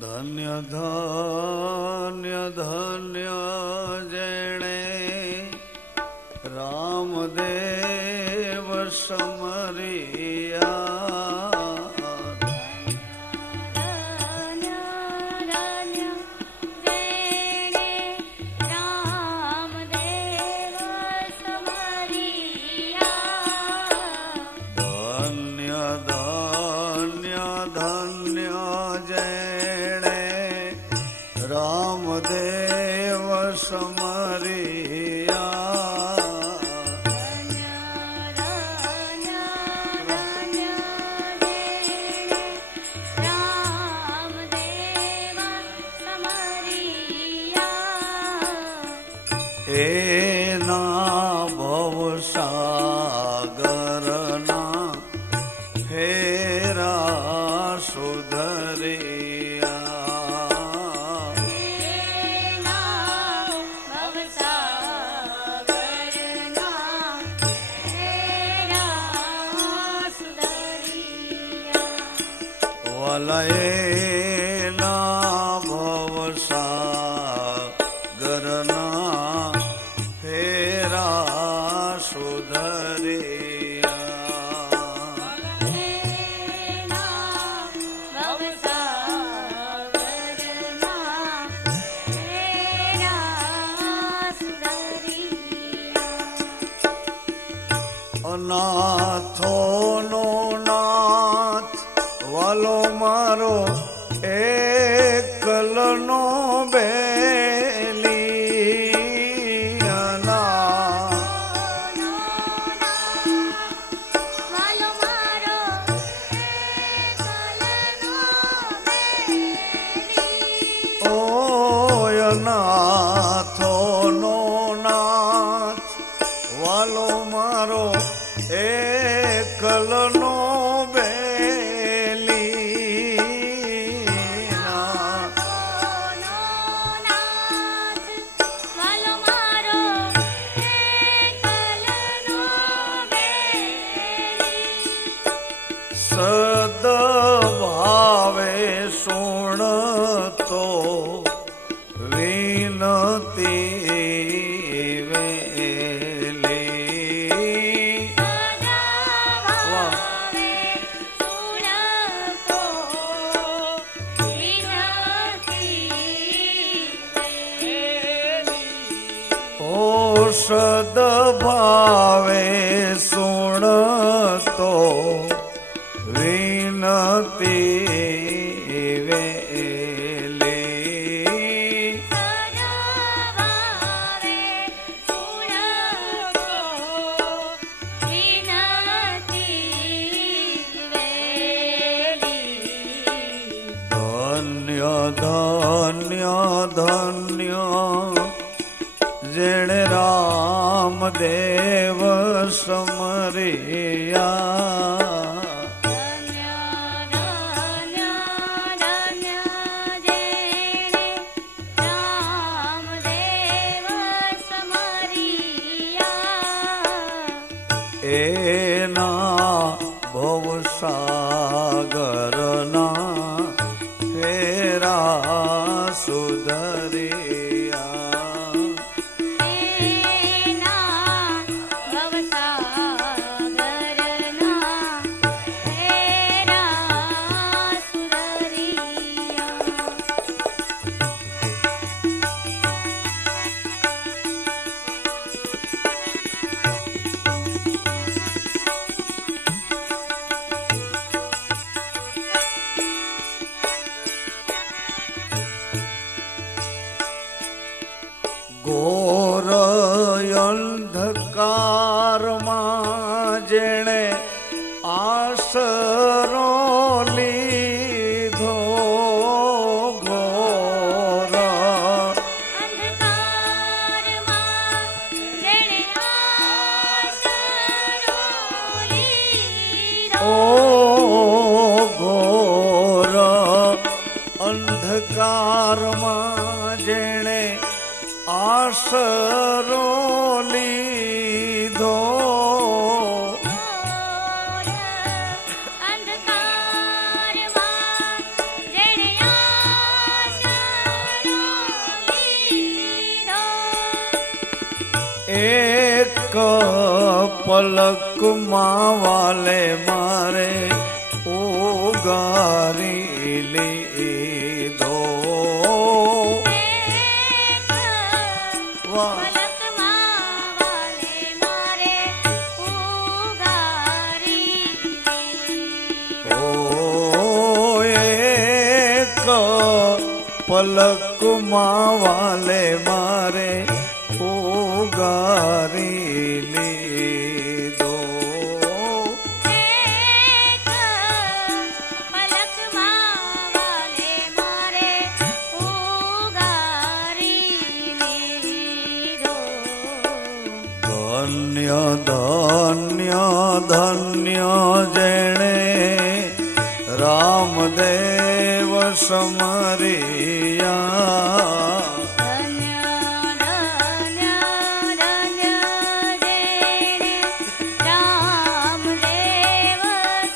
ધન્ય ધન્ય ધન્ય જેણે રામદેવ સમરિયા. એના ભવસાગરના ફેરા સુધરિયા. વલયના ભવસાગરના ફેરા સુધરિયા. અનાથોનો નાથ વાલો મારો એકલનો નાથોનો નાથ વાલો મારો એકલનો સદભાવે સુણતો વિનતી વેલી. ઓ સદભાવે સુણતો વિનતી વેલી. ધન્ય ધન્ય ધન્ય જેણે રામદેવ સમરિયા. એના ભવસાગરના ફેરા સુધરિયા. ઘોર અંધકારમાં જેણે આશરો લીધો. ઘોર ઓ ઘોર અંધકારમાં જેણે આશરો લીધો. એક પલકમાં વાલે મારે ઉગારી લીધો. પલકમાં વાલે મારે ઉગારી લીધો. પલકમાં વાલે મારે ઉગારી લીધો. ધન્ય ધન્ય ધન્ય જેણે રામદેવ સમરિયા. ધન્ય ધન્ય ધન્ય જેણે રામદેવ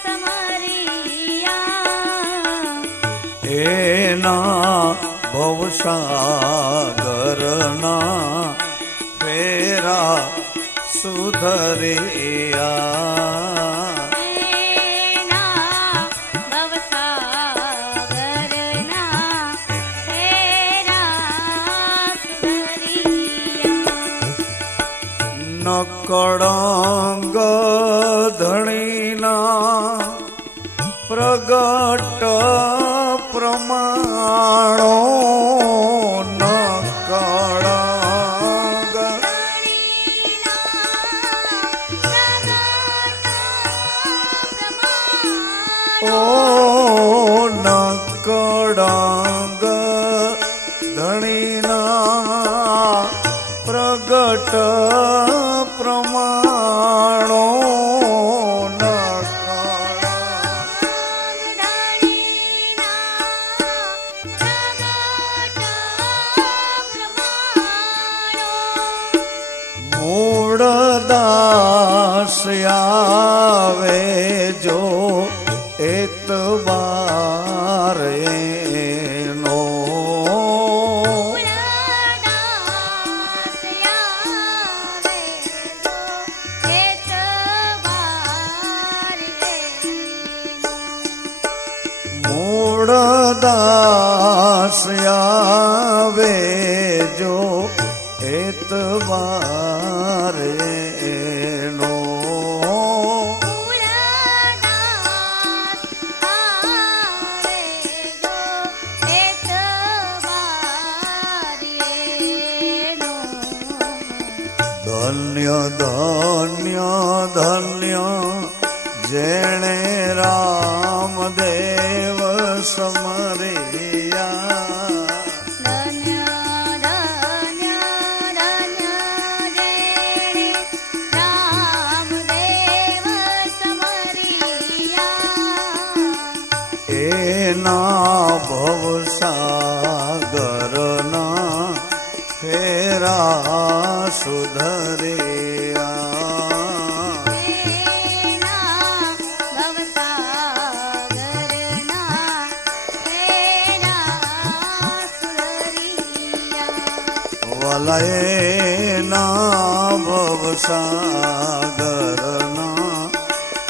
સમરિયા. એના ભવસાગરના ફેરા સુધરિયા. કળંગ ધણીના પ્રગટ પ્રમાણો. ન કળંગ ઓ ન કળંગ ધણીના પ્રગટ પ્રમાણો. ન મૂળ દાસ આવે જો એતબાર એનો. દાસ આવે જો એતબાર એનો. ધન્ય ધન્ય ધન્ય જેણે રામદેવ સમરિયા. ધન્ય ધન્ય ધન્ય જેણે રામદેવ સમરિયા. એના ભવસાગરના ફેરા સુધરિયા. વલયના ભવસાગરના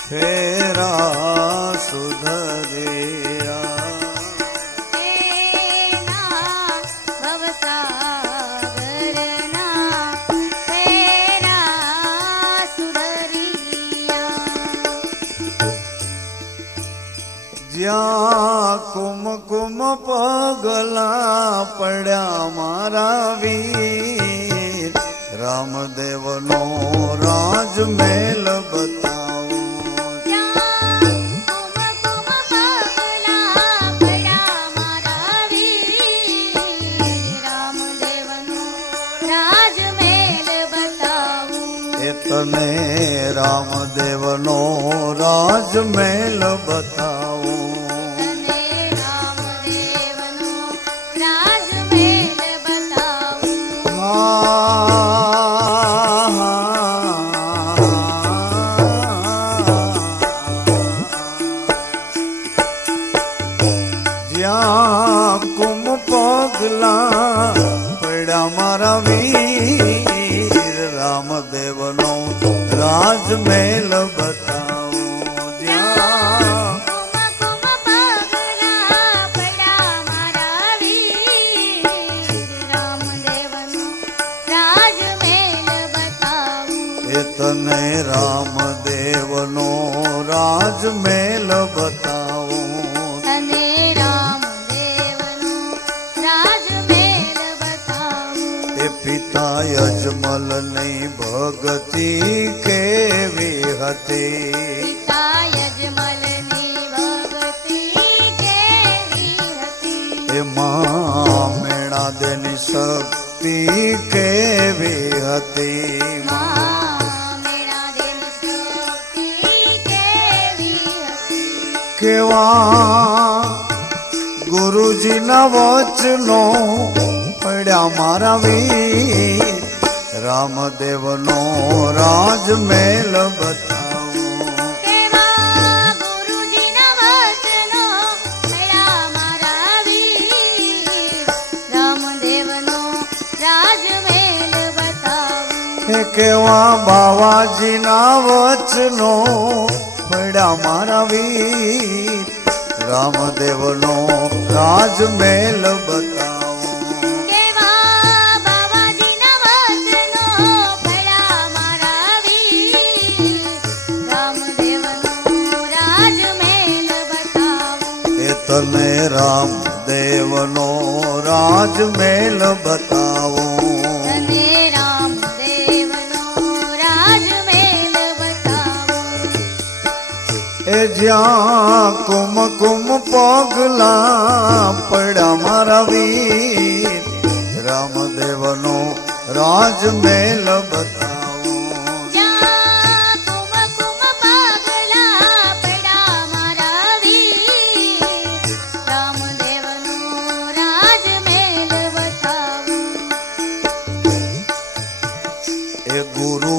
ફેરા સુધરિયા. જ્યાં કુમકુમ પગલા પડ્યા મારા વીર. રામદેવનો રાજમહેલ બતાવો. તને રામદેવનો રાજમહેલ બતાવો. જ્યાં કુમ પગલા પડ્યા મારા વીર. રામ રાજમેલ બતાવું જ્યાં કુમ પગલા પડ્યા મારા વીર રામદેવનો રાજમેલ બતાવું એ તને રામદેવનો રાજમેલ બતાવું તને રામદેવનો રાજમેલ બતાવું એ પિતા યજમલની ભક્તિ કેવી હતી પિતા યજમલની ભક્તિ કેવી હતી એ મા મેણાદેની શક્તિ કેવી હતી મેળાદેની શક્તિ કેવી હતી કેવા ગુરુજીના વચનો પડ્યા મારા વીર રામદેવનો રાજમેલ બતાવું કેવા ગુરુજીના વચનો મળ્યા મારા વીર રામદેવનો રાજમેલ બતાવું એ કેવા બાવાજીના વચનો પડ્યા મારા વીર રામદેવનો રાજમેલ બતાવું કેવા બાવાજીના વચનો મળ્યા મારા વીર રામદેવનો રાજમેલ બતાવું એ તને રામદેવનો રાજમેલ બતાવું તને રામદેવનો રાજમેલ બતાવું એ જ્યાં કુમકુમ પગલા પડ્યા મારા વીર રામદેવનો રાજમેલ બતાવું જ્યાં કુમ પગલા પડ્યા મારા વીર રામદેવનો રાજમેલ બતાવું એ ગુરુ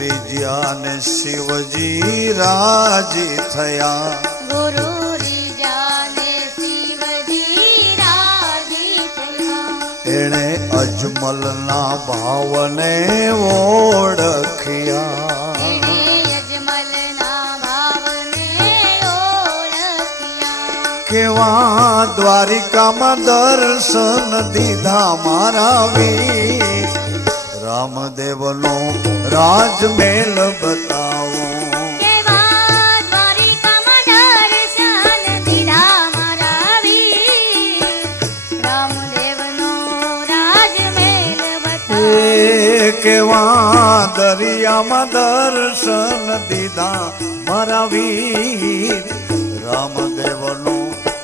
રીજ્યા ને શિવજી રાજી થયા ગુરુ રીજાને શિવજી રાજી થયા એણે અજમલના ભાવને ઓળખ્યા એણે યજમલના ભાવને ઓળખ્યા કેવા દ્વારિકામાં દર્શન દીધા મારા વીર રામદેવનો રાજમેલ બતાવું કેવા દ્વારિકામાં દર્શન દીધા મારા વીર રામદેવનો રાજમેલ બતાવું એ કેવા દરિયામાં દર્શન દીધા મારા વીર રામદેવનો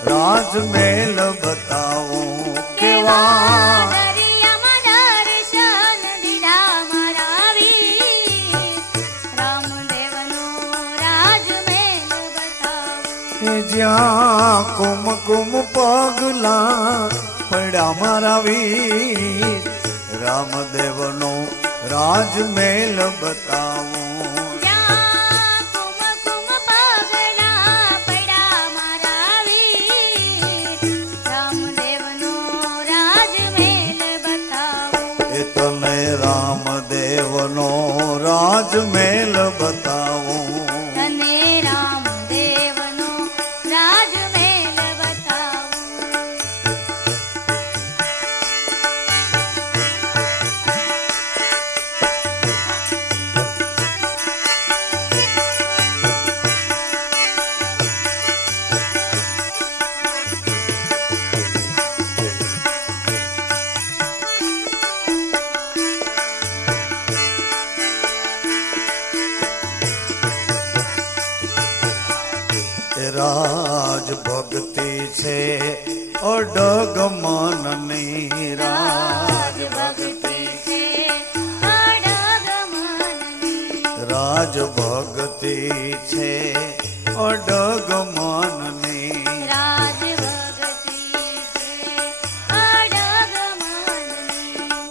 રાજમેલ બતાવું કેવા દરિયામાં દર્શન દીધા મારા વીર રામદેવનો રાજમેલ બતાવું એ જ્યાં કુમકુમ પગલા પડ્યા મારા વીર રામદેવનો રાજમેલ બતાવું જ્યાં કુમ પગલા પડ્યા મારા વીર રામદેવનો રાજમેલ બતાવું એ તને રામદેવનો રાજમેલ બતાવું તને રામદેવનો રાજમેલ બતાવું રાજ ભક્તિ છે અડગ મનની રાજ ભક્તિ છે અડગ મનની રાજ ભક્તિ છે અડગ મનની રાજ ભક્તિ છે અડગ મનની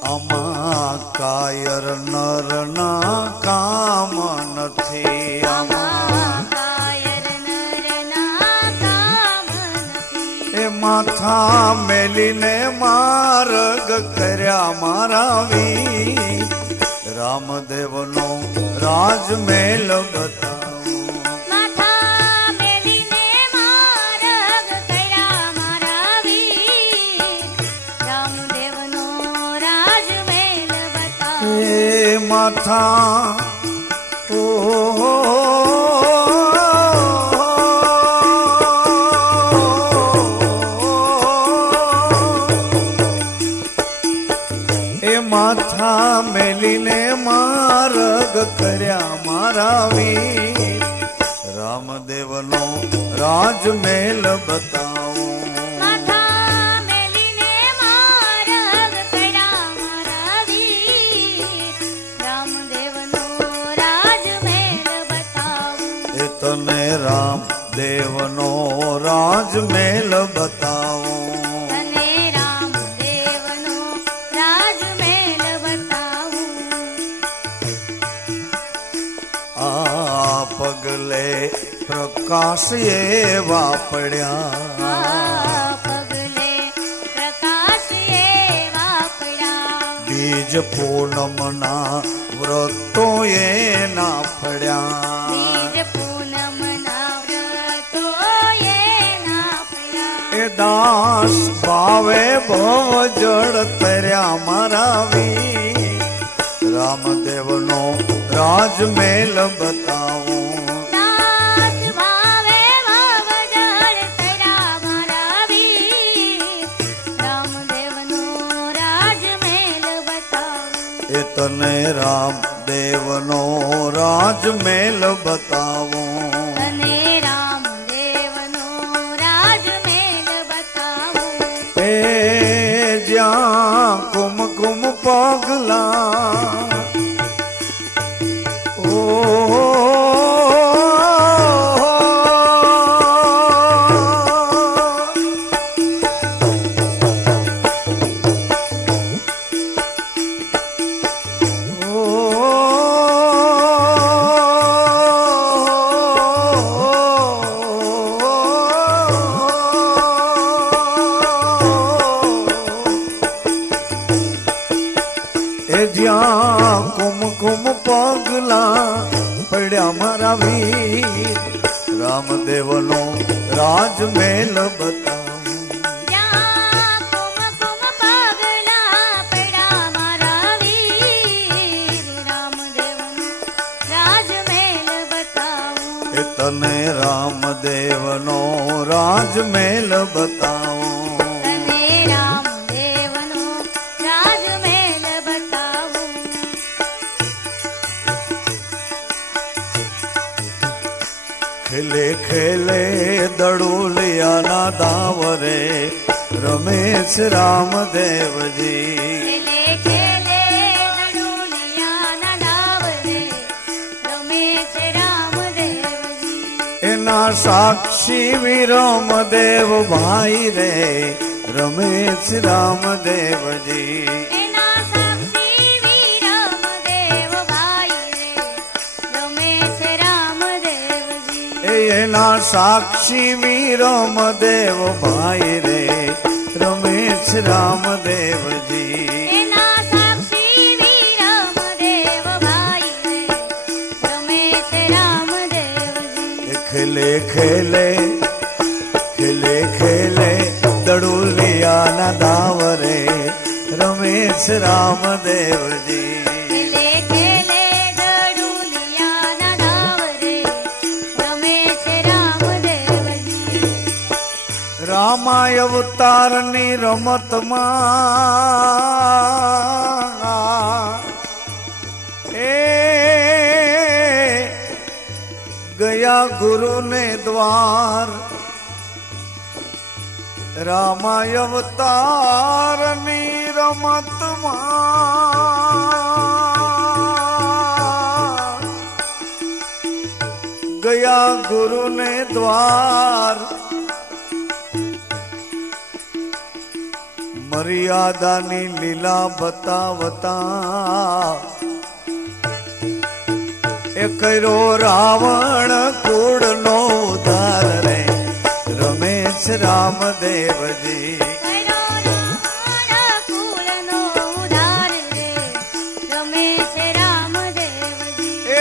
આમાં કાયર નરના કામ નથી આમાં કાયર નરના કામ નથી એ માથા મેલીને માર્ગ કર્યા મારા વીર રામદેવનો રાજમેલ બતાવું. માથા મેલીને માર્ગ કર્યા મારા વીર, રામદેવનો રાજમહેલ બતાવો. એ માથા માથા મેલીને માર્ગ કર્યા મારા વીર, રામદેવનો રાજમહેલ બતાવું. માથા મેલીને માર્ગ કર્યા મારા વીર, રામદેવનો રાજમહેલ બતાવો. એ તને રામદેવનો રાજમહેલ બતાવું. તને રામદેવનો રાજમહેલ બતાવું. આ પગલે પ્રકાશ એવા પડ્યા, આ પગલે પ્રકાશ એવા પડ્યા, બીજ પૂનમના વ્રતો એના ફળ્યા. બીજ પૂનમના વ્રતો એના પડ્યા. એ દાસ ભાવે ભવ જળ તર્યા મારા વીર, રામદેવનો રાજમહેલ બતાવું. દાસ ભાવે વાવજળ તર્યા મારા વીર, રામદેવનો રાજમહેલ બતાવો. એ તને રામદેવનો રાજમહેલ બતાવું. તને રામદેવનો રાજમહેલ બતાવો. એ જ્યાં કુમકુમ પગલા, એ જ્યાં કુમકુમ પગલા પડ્યા મારા વીર, રામદેવનો રાજમહેલ બતાવું. જ્યાં કુમકુમ પગલા પડ્યા મારા વીર, રામદેવનો રાજમહેલ બતાવો. એ તને રામદેવનો રાજમહેલ બતાવું. તને રામદેવનો રાજમહેલ બતાવો. ખેલે ખેલે દડોલિયાના દાવરે રમે છે રામદેવજી. ખેલે ખેલે દડોલિયાના ડાવરે રમે છે રામદેવજી. એના સાક્ષી વિરમદેવ ભાઈ રે રમે છે રામદેવજી. એના સાક્ષી વીરમદેવ ભાઈ રે રમે છે રામદેવજી. એના સાક્ષી વિરમદેવ ભાઈ રે રમે છે રામદેવજી. એના સાક્ષી વીરમદેવ ભાઈ રે રમે છે રામદેવજી. ખેલે ખેલે ખેલે ખેલે દડોલિયાના દાવરે રમે છે રામદેવજી. ખેલે ખેલે દડોલિયાના ડાવરે રમે છે રામદેવજી. રામાય અવતારની રમતમાં એ ગયા ગુરુને દ્વાર, રામાય અવતારની રમતમાં ગયા ગુરુને દ્વાર, મર્યાદાની લીલા બતાવતા એ કર્યો રાવણ કુળનો ઉદ્ધાર રે રમે છે રામદેવજી. કુળનો ઉધાર રે રમે છે રામદેવજી. એ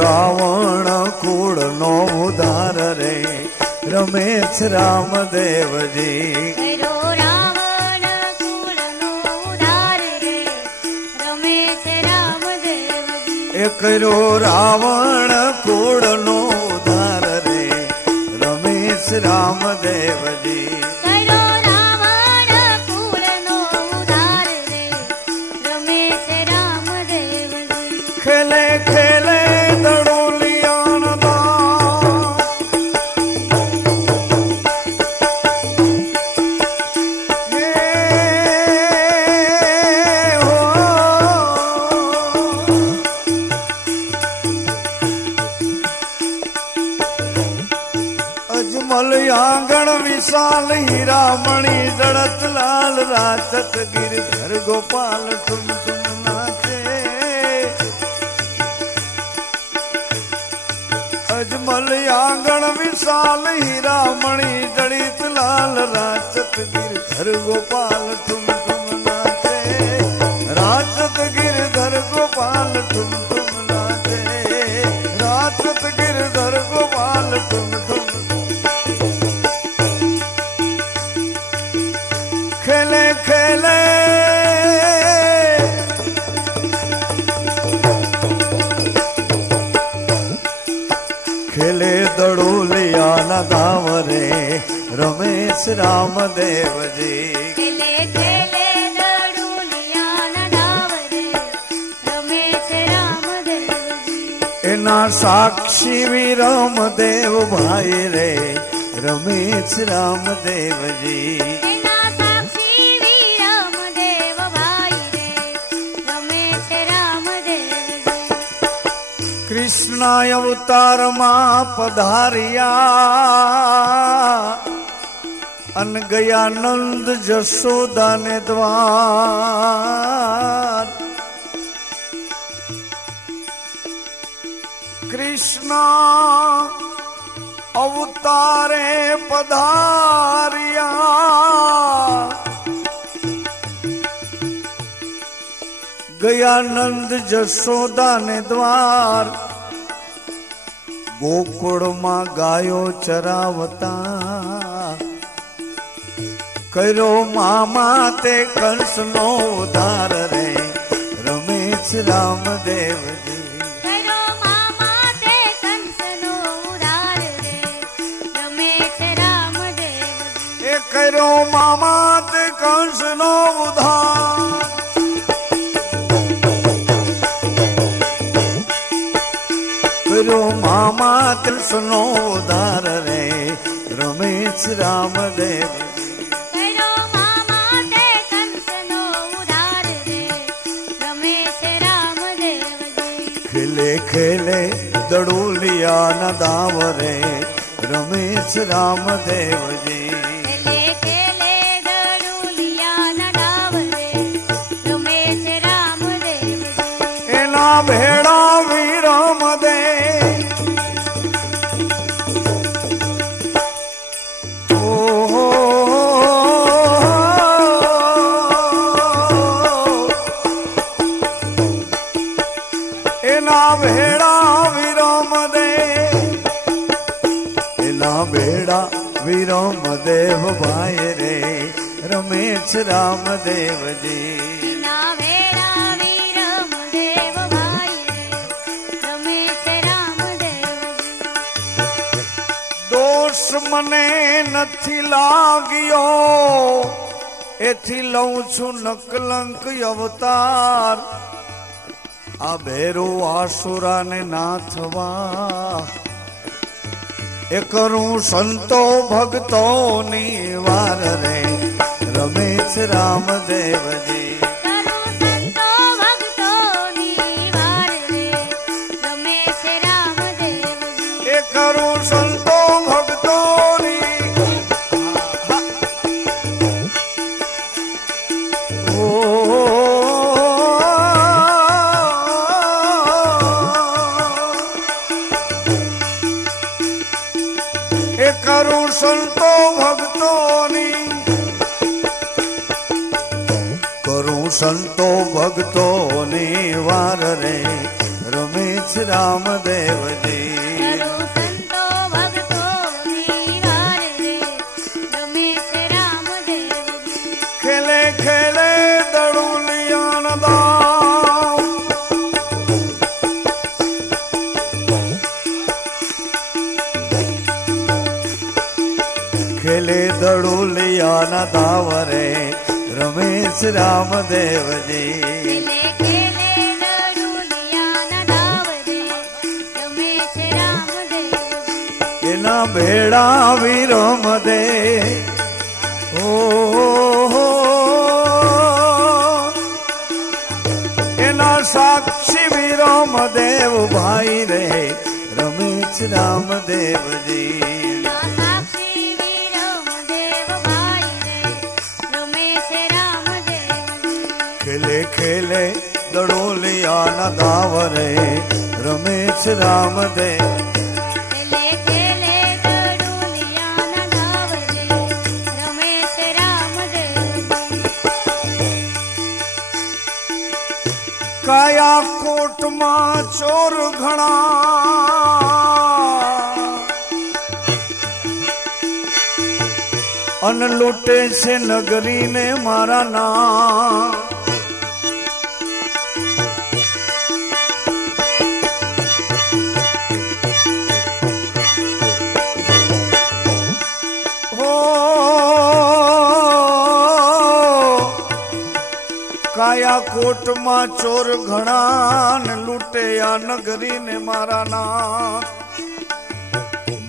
रावण कूड़ नो उधार रे रमेश रामदेव जी करो रावण कूड़नो उधार रे रमेश रामदेव जी करो रावण कूड़ नो उधार रे रमेश रामदेव जी करो रावण कूड़नो उधार रे रमेश रामदेव जी खेले खेले दड़ोलियान अजमल आंगण विशाल हीरा मणि जड़त लाल राचत गिरधर गोपाल तुम नाचे अजमल आंगण विशाल हीरा मणि जड़ित लाल राचत गिरधर गोपाल तुम नाचे राचत गिरधर गोपाल तुम नाचे राचत गिरधर गोपाल तुम खेले खेले खेले दड़ोलिया न दावरे रमेश रामदेव जी खेले खेले दड़ूलिया न दावरे रमेश रामदेव जी एना साक्षी भी रामदेव भाई रे रमेश रामदेव जी एना साक्षी वी रामदेव भाई रे रमेश रामदेव जी कृष्ण अवतार मां पधारिया अन गया नंद जसोदा ने द्वार कृष्ण अवतारे पधारिया गया नंद जसोदा ने द्वार गोकुड़ मां गायो चरावता करो मामा ते कंस नो उधार रे रमेश रामदेव जी करो मामा ते कंस नो उधार रे रमेश रामदेव जी ए करो मामा ते कंस नो उधार करो मामा ते सुनो उधार रे रमेश रामदेव करो मामा ते कंस नो उधार रे रमेश रामदेव जी खेले खेले दड़ोलिया न दावरे रमेश रामदेव जी खेले खेले दड़ूलिया न दावरे रमेश रामदेव जी एना भेड़ा भी रामदे एना भेड़ा विरोम दे एना भेड़ा विरोम देव भाई रे रमेश रामदेव जी ना भेड़ा वी रामदेव भाई रे रमेश रामदेव जी दोष मने नथी लाग्यो एथी लऊं छु नकलंक अवतार आ भेरो आसुरा ने नाथवा ए करूं संतो भक्तो निवार रे रमेश रामदेव जी करो संतो भक्तो निवार रे रमेश रामदेव जी ए करूं संतो भक्तो करूं संतो भक्तोनी करूं संतो भक्तोनी वार रे रमेश છે રામદેવજી સર્વ સંતો ભક્તોની વાર રે રમે છે રામદેવજી ખેલે ખેલે દડુલિયાન દાવ ખેલે દડુલિયાન દાવ રે રમે છે રામદેવજી ખેલે ખેલે દડુલિયાના દાવ રે રમે છે રામદેવજી એના ભેડા વિરમ દે ઓ એના સાક્ષી વિરમ દેવ ભાઈ રે રમે છે રામદેવજી સાક્ષી વીરમ દેવ ભાઈ રે રમે છે રામદેવજી ખેલે ખેલે દડોલિયાના દાવ રે રમે છે રામદેવ ખેલે ખેલે દડુલિયાના દાવ રે રમે છે રામદેવજી કાયા કોટમાં ચોર ઘણા અન લૂટે છે નગરીને મારા નામ હો કાયા કોટમાં ચોર ઘણા ને લૂટે આ નગરીને મારા નામ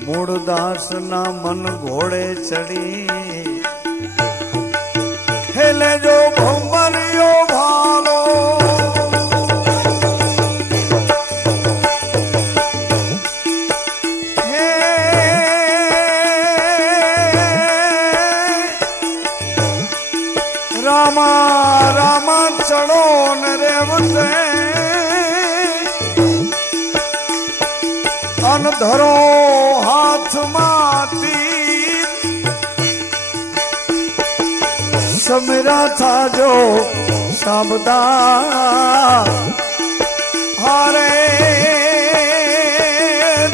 મૂળદાસ ના મન ઘોડે ચડી હેલે જો ભમરિયો ભાલો હે રામા રામા ચડો ને રેવતે અન ધરો હાથમાંથી સમીરા થાજો સાબદા હારે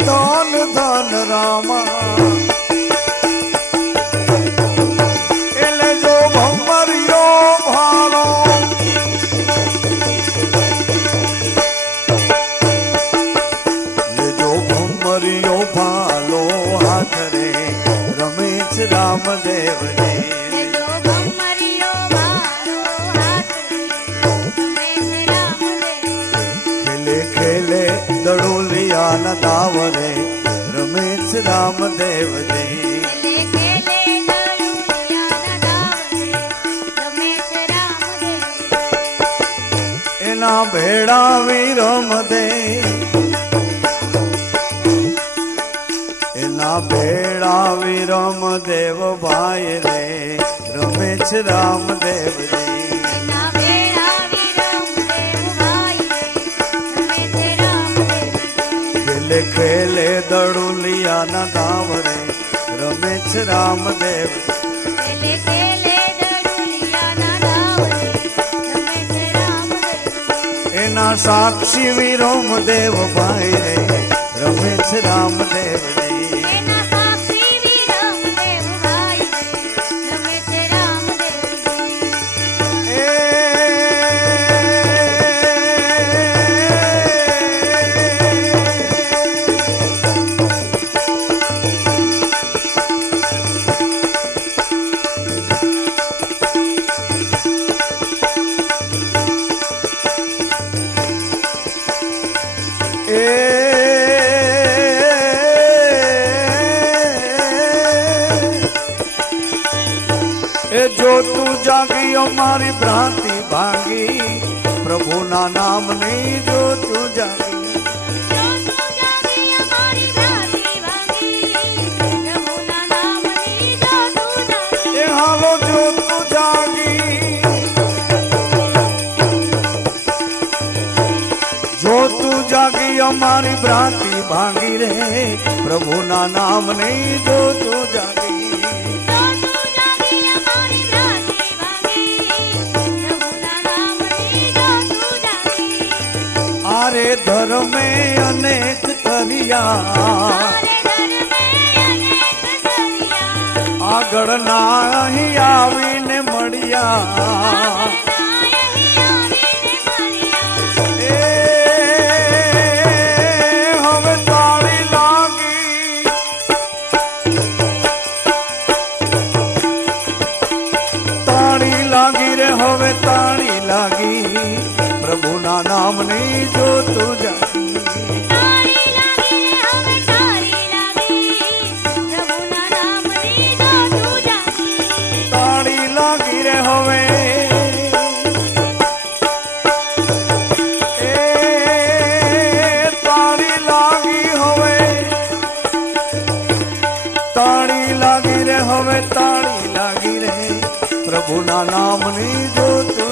ધન ધન રામા એટલે જો ભમરિયો ભાલો લેજો ભમરિયો ભાલો હાથ રે રમે છે રામદેવજી જો ભમરિયો ભાલો હાથ રે રમે છે રામદેવજી ખેલે ખેલે દડોલિયાના દાવ રે રમે છે રામદેવજી ખેલે ખેલે દડુલિયાના દાવ રે રમે છે રામદેવજી એના ભેડા વિરમ દે એના ભેડા વિરમ દેવ ભાઈ રે રમે છે રામદેવજી ના ભેળા વિરમ દેવ ભાઈ રે રમે છે રામદેવજી ખેલે ખેલે દડુલિયાના દાવ રે રમે છે રામદેવ ખેલે ખેલે દડુલિયાના દાવ રે રમે છે રામદેવજી એના સાક્ષી વિરમ દેવ ભાઈ રે રમે છે રામદેવજી એના સાક્ષી વિરમ દેવ ભાઈ રે રમે છે રામદેવજી એ એ જો તું જાગી અમારી ભ્રાંતિ ભાંગી પ્રભુના નામની જો તું જાગી જો તું જાગી અમારી ભ્રાંતિ ભાંગી પ્રભુના નામની જો તું જાગી એ હાલો જો તું જાગી જો તું જાગી અમારી ભ્રાંતિ ભાંગી રે પ્રભુના નામની જો તું જાગી જો તું જાગી અમારી ભ્રાંતિ ભાંગી પ્રભુના નામની જો તું જાગી આરે ધર્મે અનેક તરિયા આગળ ના અહીં આવીને મળ્યા હવે તાળી લાગી રે હવે તાળી લાગી પ્રભુના નામની જોતું જાગી તાળી લાગી રે હવે તાળી લાગી હવે તાળી લાગી રે હવે તાળી લાગી રે પ્રભુના નામની જોતું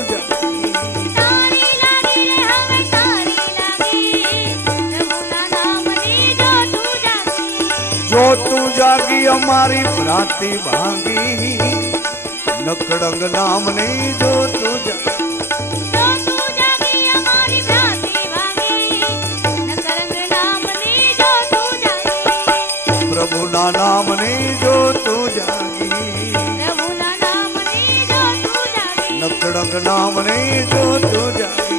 જોતું જાગી અમારી ભ્રાંતિ ભાંગી નકડંગ નામની જોતું પ્રભુના નામની જોતું જાગી નકડંગ નામની જોતું જાગી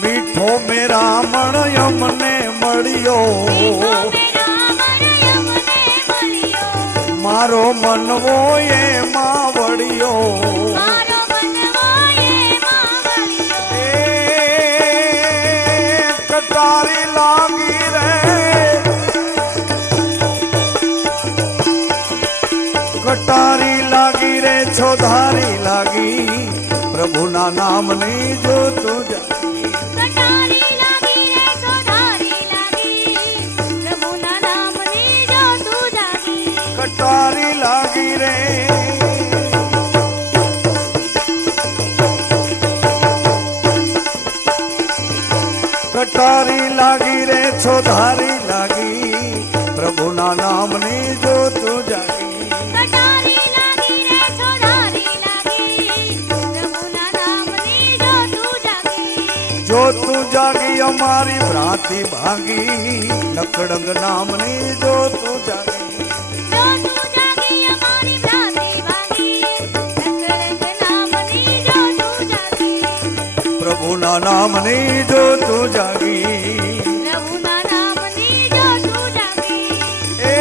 મીઠો મેરા મણ યમને મળ્યો મારો મનવો એમાં વળ્યો કટારી લાગી રે કટારી લાગી રે છોધારી લાગી પ્રભુના નામની જોતું જાગી કટારી લાગી રે કટારી લાગી રે છોધારી લાગી પ્રભુના નામની જોતું જાગી જોતું જાગી અમારી ભ્રાંતિ ભાંગી નકડંગ નામની જોતું જાગી પ્રભુના નામની જોતું જાગી એ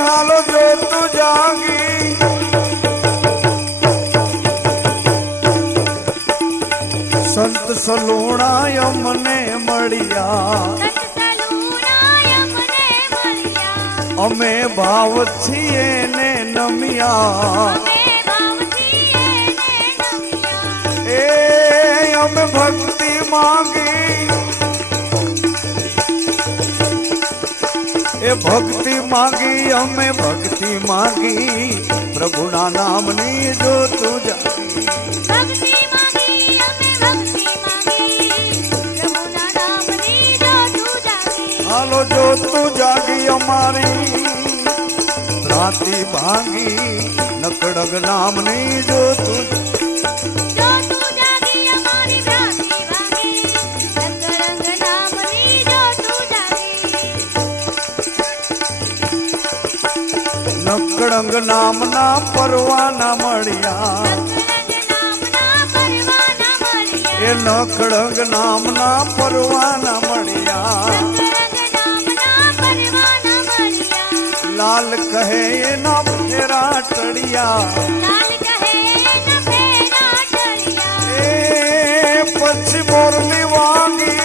હાલો જોતું જાગી સંત સલુણા અમને મળ્યા અમે ભાવ છીએ ને નમ્યા એ અમે ભક્તિ માંગી એ ભક્તિ માંગી અમે ભક્તિ માંગી પ્રભુના નામની જોતું જાગી હાલો જોતું જાગી અમારી ભ્રાંતિ ભાંગી નકડંગ નામની જોતું નકડંગ નામના પરવાના મળ્યા એ નકડંગ નામના પરવાના મળ્યા લાલ કહે એના ફેરા ટળિયા એ પછી મોરલી વાગી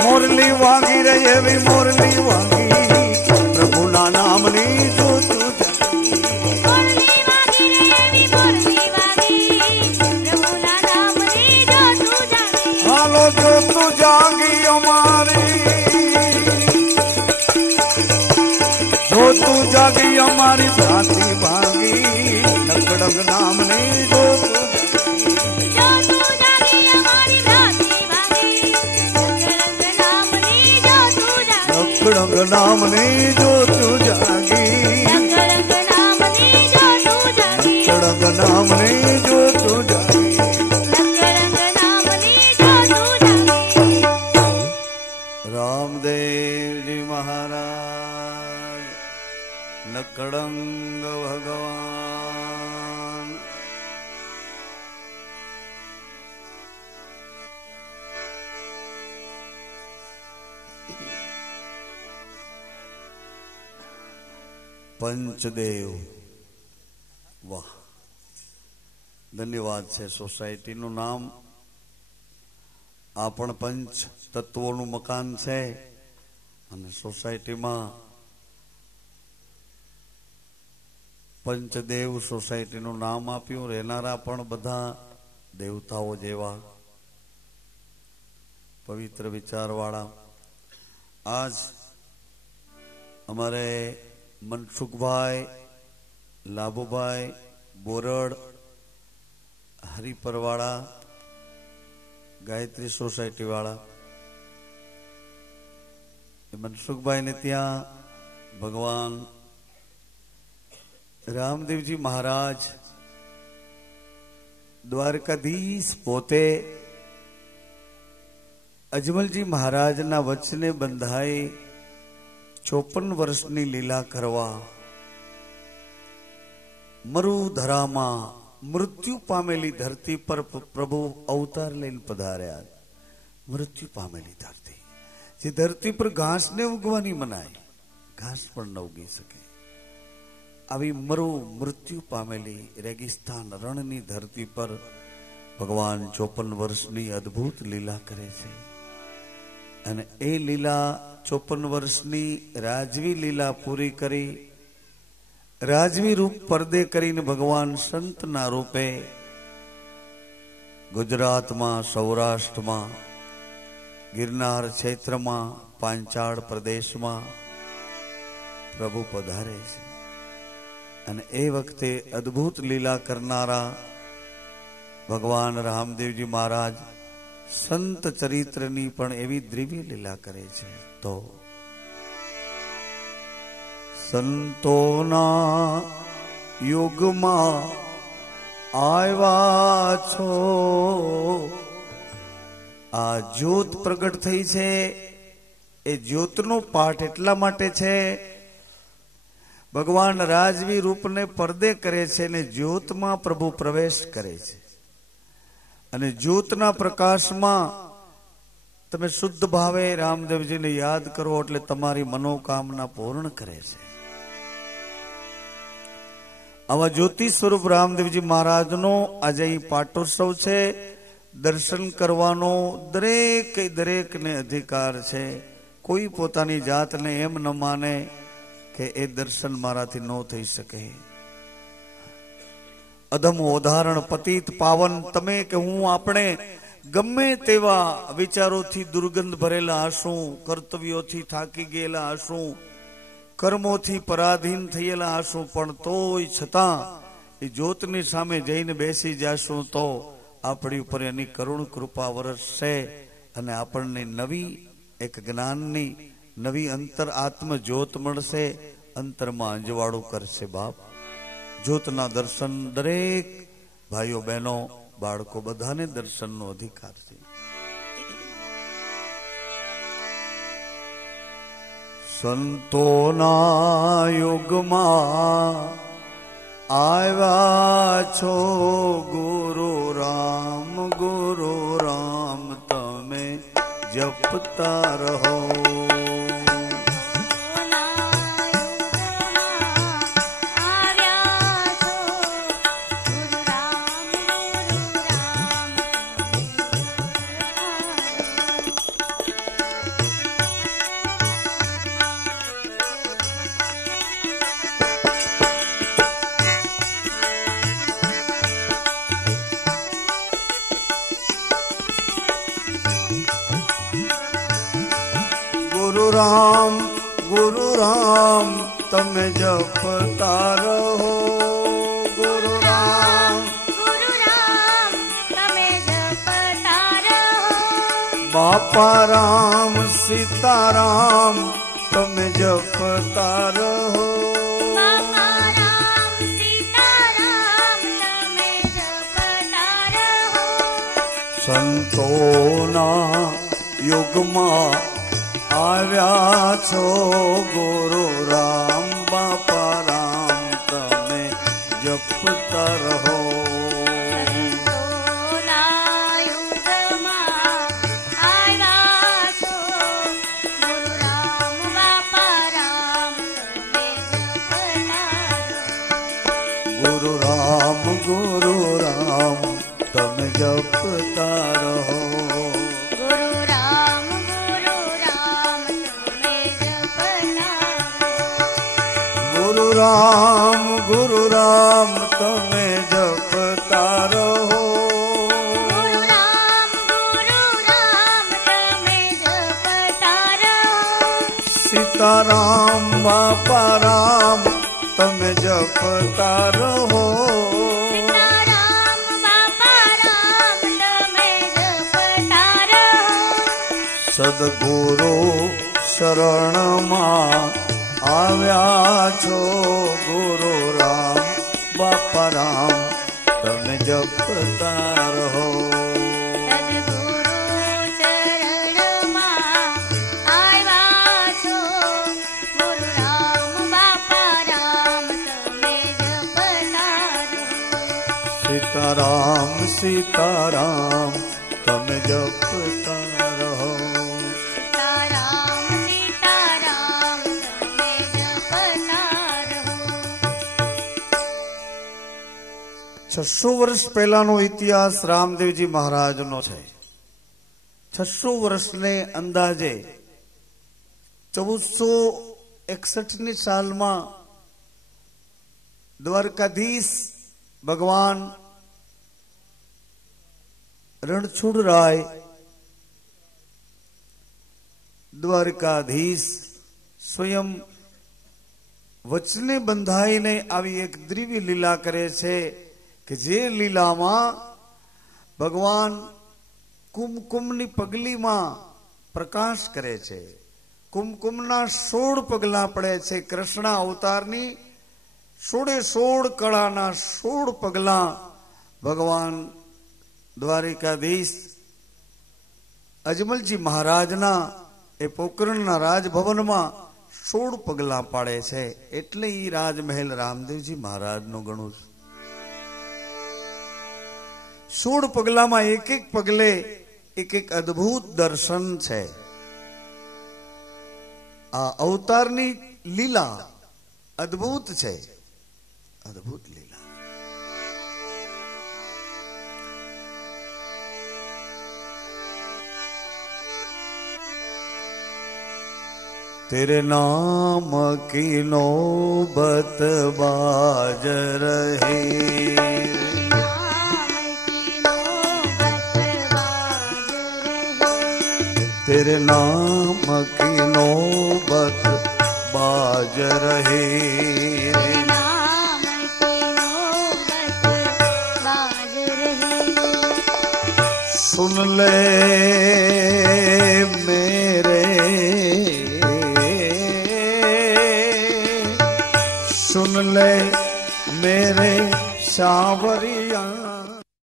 મોરલી વાગી રે એવી મોરલી વાગી પ્રભુના નામની જોતું હાલો જોતું જાગી અમારી જોતું જાગી અમારી ભ્રાંતિ ભાંગી નકડંગ નામની જોતું નામની જ્યોત જાગી રંગ નામની જ્યોત જાગી સળંગ નામની જ્યોત જાગી રંગ નામની જ્યોત જાગી રામદેવજી મહારાજ નકળંગ ભગવાન પંચદેવ વાહ ધન્યવાદ છે સોસાયટીનું નામ આ પણ પંચ તત્વોનું મકાન છે અને સોસાયટીમાં પંચદેવ સોસાયટીનું નામ આપ્યું રહેનારા પણ બધા દેવતાઓ જેવા પવિત્ર વિચારવાળા આજ અમારે મનસુખભાઈ લાભુભાઈ બોરડ હરિપરવાળા ગાયત્રી સોસાયટી વાળા મનસુખભાઈ ને ત્યાં ભગવાન રામદેવજી મહારાજ દ્વારકાધીશ પોતે અજમલજી મહારાજના વચને બંધાઈ 54 વર્ષની લીલા કરવા મરુધરામાં મૃત્યુ પામેલી ધરતી પર પ્રભુ અવતાર લઈને પધાર્યા. મૃત્યુ પામેલી ધરતી, જે ધરતી પર ઘાસને ઉગવાની મનાય, ઘાસ પણ ન ઉગી શકે, આવી મૃત્યુ પામેલી રેગિસ્તાન રણની ધરતી પર ભગવાન 54 વર્ષની અદ્ભુત લીલા કરે છે. અને એ લીલા 54 વર્ષની રાજવી લીલા પૂરી કરી રાજવી રૂપ પરદે કરીને ભગવાન સંતના રૂપે ગુજરાતમાં, સૌરાષ્ટ્રમાં, ગિરનાર ક્ષેત્રમાં, પાંચાળ પ્રદેશમાં પ્રભુ પધારે છે. અને એ વખતે અદ્ભુત લીલા કરનારા ભગવાન રામદેવજી મહારાજ સંત ચરિત્રની પણ એવી દિવ્ય લીલા કરે છે. તો સંતોના યુગમાં આવ્યા છો, આ જ્યોત પ્રગટ થઈ છે. એ જ્યોતનો પાઠ એટલા માટે છે, ભગવાન રાજવી રૂપને પડદે કરે છે ને જ્યોતમાં પ્રભુ પ્રવેશ કરે છે. અને જ્યોતના પ્રકાશમાં તમે શુદ્ધ ભાવે રામદેવજીને યાદ કરો એટલે તમારી મનોકામના પૂર્ણ કરે છે. આવા જ્યોતિ સ્વરૂપ રામદેવજી મહારાજનો આજે અહીં પાટોત્સવ છે. દર્શન કરવાનો દરેકને અધિકાર છે. કોઈ પોતાની જાતને એમ ન માને કે એ દર્શન મારાથી ન થઈ શકે. અધમ ઉદાહરણ પતિત પાવન તમે કે હું આપણે ગમે તેવા વિચારોથી દુર્ગંધ ભરેલા હશું, કર્તવ્યોથી થાકી ગયેલા હશું, કર્મોથી પરાધીન થયેલા હશું, પણ તોય છતાં એ જ્યોતની સામે જઈને બેસી જશું તો આપણી ઉપર એની કરુણ કૃપા વરસશે અને આપણને નવી એક જ્ઞાનની નવી અંતર આત્મ જ્યોત મળશે, અંતરમાં અંજવાળું કરશે. બાપ જ્યોતના દર્શન દરેક ભાઈઓ બહેનો બાળકો બધાને દર્શનનો અધિકાર છે. સંતોના યુગમાં આવ્યા છો ગુરુ રામ તમે જપતા રહો. ગુરુ રામ તમે જપતા રહો. ગુરુ રામ તમે જપતા રહો. બાપા રામ સીતારામ તમે જપતા રહો બાપા રામ સીતારામ તમે જપતા રહો સંતોના યુગમાં આવ્યા છો ગુરુ રામ બાપા રામ તમે જપતા રહો સંતોના યુગમાં આવ્યા છો ગુરુ રામ બાપા રામ તમે જપતા રહો ગુરુ રામ તમે જપતા રહો ગુરુ રામ તમે જપતા ગુરુ રામ તમે જપતા રહો ગુરુ રામ તમે જપતા રહો સીતારામ બાપા રામ તમે જપતા રહો સીતારામ બાપા રામ તમે જપતા રહો સદગુરુ શરણમાં આવ્યા છો ગુરુ રામ બાપા રામ તમે જપતા રહો સદગુરુ ચરણમાં આવ્યા છો ગુરુ રામ બાપા રામ તમે જપતા રહો સીતારામ સીતારામ તમે જપતા રહો સીતારામ સીતારામ તમે જપતા રહો 600 વર્ષ પહેલાનો ઇતિહાસ રામદેવજી મહારાજનો છે 600 વર્ષને અંદાજે 1461ની સાલમાં દ્વારકાધીશ ભગવાન રણછોડરાય દ્વારકાધીશ સ્વયં વચને બંધાઈને આવી એક દિવ્ય લીલા કરે છે કે જે લીલામાં ભગવાન કુમકુમની પગલીમાં પ્રકાશ કરે છે કુમકુમના 16 પગલા પડે છે કૃષ્ણ અવતારની 16 કળાના 16 પગલા ભગવાન દ્વારિકાધીશ અજમલજી મહારાજના એ પોકરણના રાજભવનમાં 16 પગલા પાડે છે એટલે ઈ રાજમહેલ રામદેવજી મહારાજનો ગણું છું 16 પગલામાં એક એક પગલે એક એક અદ્ભુત દર્શન છે આ અવતારની લીલા અદ્ભુત છે અદ્ભુત લીલા तेरे नाम की नौबत बाज रहे तेरे नाम की नौबत बाज रहे सुन ले